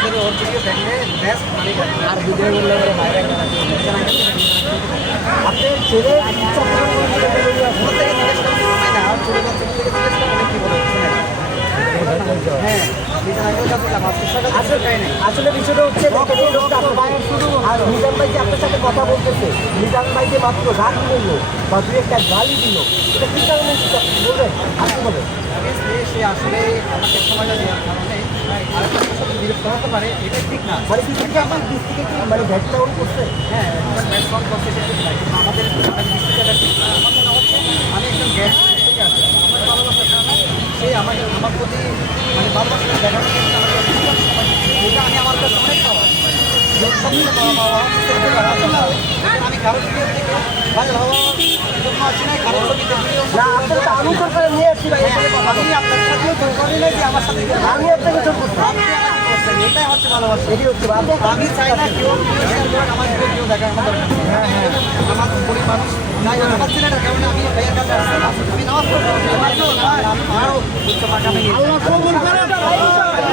আপনাদের ওর ভিডিও দেখলে বেস্ট আর ভিডিও করলে বাইরে আপনার ছেলে ইচ্ছা পূরণ থেকে জিজ্ঞেস করার সময় না ছোটো বাচ্চা থেকে জিজ্ঞেস করেন কী বলে হ্যাঁ আসলে বিষয়টা হচ্ছে আর মিজান ভাই যে আপনার সাথে কথা বলতেছে, মিজান ভাই যে মাত্র রাগ করলো বা দু একটা গালি দিল, এটা কি কারণে বলবেন আসতে বলেন? সে আসলে আমাকে সময়টা দেওয়ার কারণে আরেকটা সাথে বিরক্ত হতে পারে, এটা ঠিক না। মানে কিছু কি আমার দিক থেকে কি মানে ব্যাকগ্রাউন্ড করছে? হ্যাঁ, ব্যাকগ্রাউন্ড করছে, এটা ঠিক না। কিন্তু আমাদের দিক থেকে আমার মনে হচ্ছে আমি একজন গ্যাস থেকে আসি, আমার ভালোবাসার কারণে সে আমাকে আমার প্রতি মানে ভালোবাসা দেখানোর ক্ষেত্রে আমাকে সময় দিচ্ছে, এটা আমি আমার কাছে অনেক পাওয়া আমি কারো ভিডিও থেকে ভালো হওয়ার জন্য আসি না, কারো ছবিতে আমি সরকার নিয়ে আসছি ভাই, আমি আপনার সাথেও জোর করি না যে আমার সাথে আমি আপনাকে জোর করছি, এটাই হচ্ছে ভালোবাসা, এটাই হচ্ছে আমি চাই না কেউ শেয়ার করেন আমার ভিডিও কেউ দেখার আমার দরকার নেই। হ্যাঁ হ্যাঁ, আমার গরিব মানুষ নাই, আমার ছেলেটার কারণে আমি ভাইয়ের কাছে আসছি, আমি নামাজ পড়তে আরও উচ্চ মাকামে